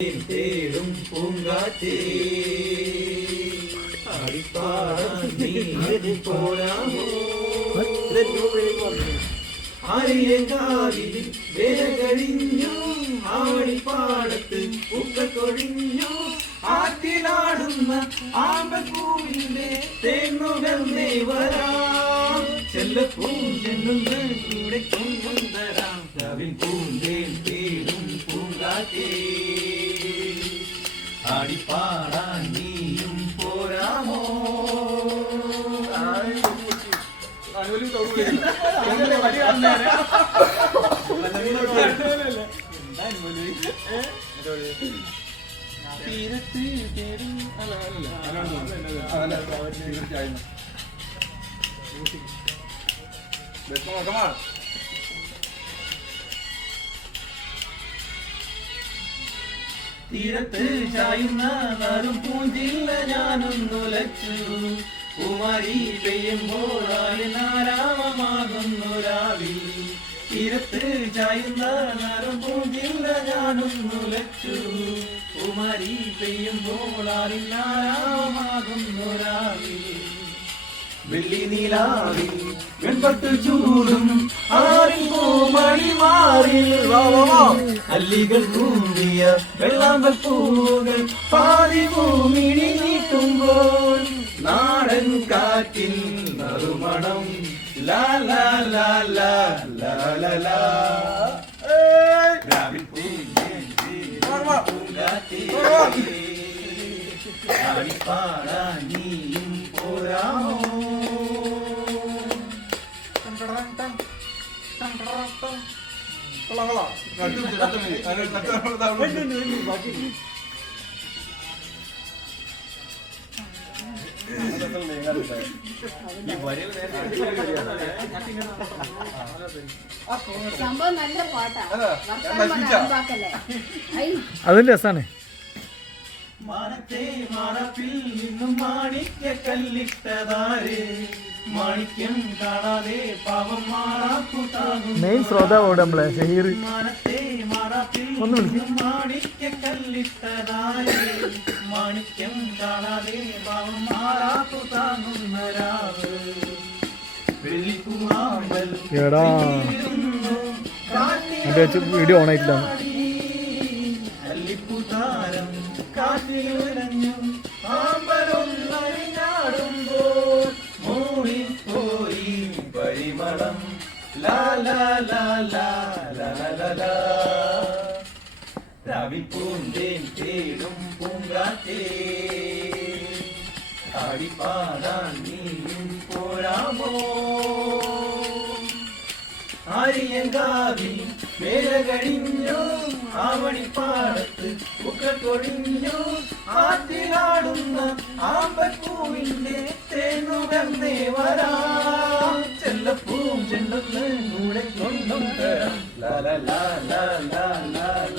தேடும் பூங்காற்றே அடிப்பாடான் நீ போராமோ ആര്യങ്കാവിൽ വേല കഴിഞ്ഞു ആവണിപ്പാടത്ത് ഉക്ക കൊഴിഞ്ഞു ആറ്റിലാടുന്ന ആമ്പൂവിന്റെ തേന്നുകന്നേ വരാം ചെല്ലപ്പൂഞ്ചെന്നുന്ന കൂടെ കൊണ്ടുതരാം കവിൻ പൂന്തേൻ തേടും പൂങ്കാറ്റേ ആടിപ്പാടാൻ നീയും പോരാമോ തീരത്ത് ചായുന്ന നറും പൂഞ്ചില്ല ഞാനൊന്നുലച്ചു കുമാരി പെയ്യുമ്പോൾ ആരാമമാകുന്നു രാവിൽ തീരത്ത് ചായുന്ന നറും പൂഞ്ചില്ല ഞാനൊന്നുലച്ചു കുമാരി പെയ്യുമ്പോൾ ആരാമമാകുന്നു രാവിൽ വെള്ളി നീലാവിൽ വെൺപട്ട് ചൂടും ആറിൽ പൂമണി മാറിൽ അല്ലികൾ കൂടിയ വെള്ളാമ്പൽ പൂകൾ പാതി ഭൂമിണി നീട്ടുമ്പോൾ നാടൻ കാറ്റിൻ നറുമണം ലാ ലാ ലാ ലാ ലാ ലാ ലാ രാവിൽ ആടിപ്പാടാൻ നീയും പോരാമോ സംഭവം നല്ല പാട്ടാ അതിന്റെ രസാണ്. മാനത്തെ മറപ്പിൽ നിന്നും മാണിക്യ കല്ലിട്ടതാര് മാണിക്യം കാണാതെ പാവം മാറാപ്പുതാകും മെയിൻ ശ്രോതാവോട് നമ്മളെ ഷഹീർ മാനത്തെ മറപ്പിൽ നിന്നും മാണിക്യ കല്ലിട്ടതാര് മാണിക്യം കാണാതെ പാവം മാറാപ്പുതാകുന്ന രാവ് വെള്ളിക്കുമാമ്പൽ എടാ വീഡിയോ ഓൺ ആയിട്ടില്ല. അല്ലിപ്പുതാരം കാറ്റിലുടഞ്ഞു ആമ്പലൊന്നഴിഞ്ഞാടുമ്പോൾ മൂടിപ്പോയി പരിമളം ലാ ലാ ലാ ലാ ലാ ലാ ലാ രാവിൽ പൂന്തേൻ തേടും പൂങ്കാറ്റേ ആടിപ്പാടാൻ നീയും പോരാമോ ആര്യങ്കാവിൽ വേല കഴിഞ്ഞു ആവണിപ്പാടത്ത് ഉക്ക കൊഴിഞ്ഞു ആറ്റിലാടുന്ന ആമ്പൂവിന്റെ തേനുകന്നേ വരാം ചെല്ലപ്പൂം ചെല്ലുന്ന കൂടെ കൊണ്ടും തരാം ലാ ലാ ലാ ലാ ലാ